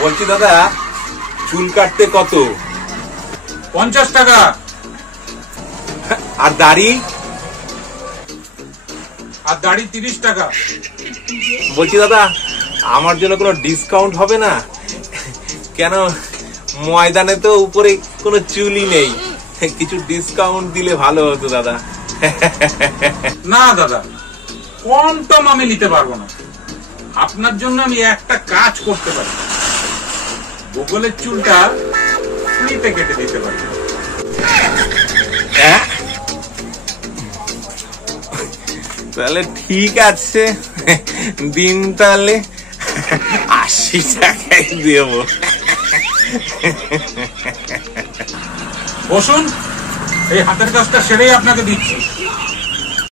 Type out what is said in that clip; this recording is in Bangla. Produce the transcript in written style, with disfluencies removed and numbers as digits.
বলছি দাদা, চুল কাটতে কত? 50 টাকা। আর দাড়ি? আর দাড়ি 30 টাকা। বলছি দাদা, আমার জন্য কোনো ডিসকাউন্ট হবে না? কেন, ময়দানে তো উপরে কোনো চুলই নেই, কিছু ডিসকাউন্ট দিলে ভালো হতো দাদা। না দাদা, কম টম আমি নিতে পারবো না। আপনার জন্য আমি একটা কাজ করতে পারি, বগলের চুলটা ফ্রিতে কেটে দিতে পারি। তাহলে ঠিক আছে, দিন তাহলে 80 টাকাই দেব। বসুন, এই হাতের কাজটা সেরেই আপনাকে দিচ্ছি।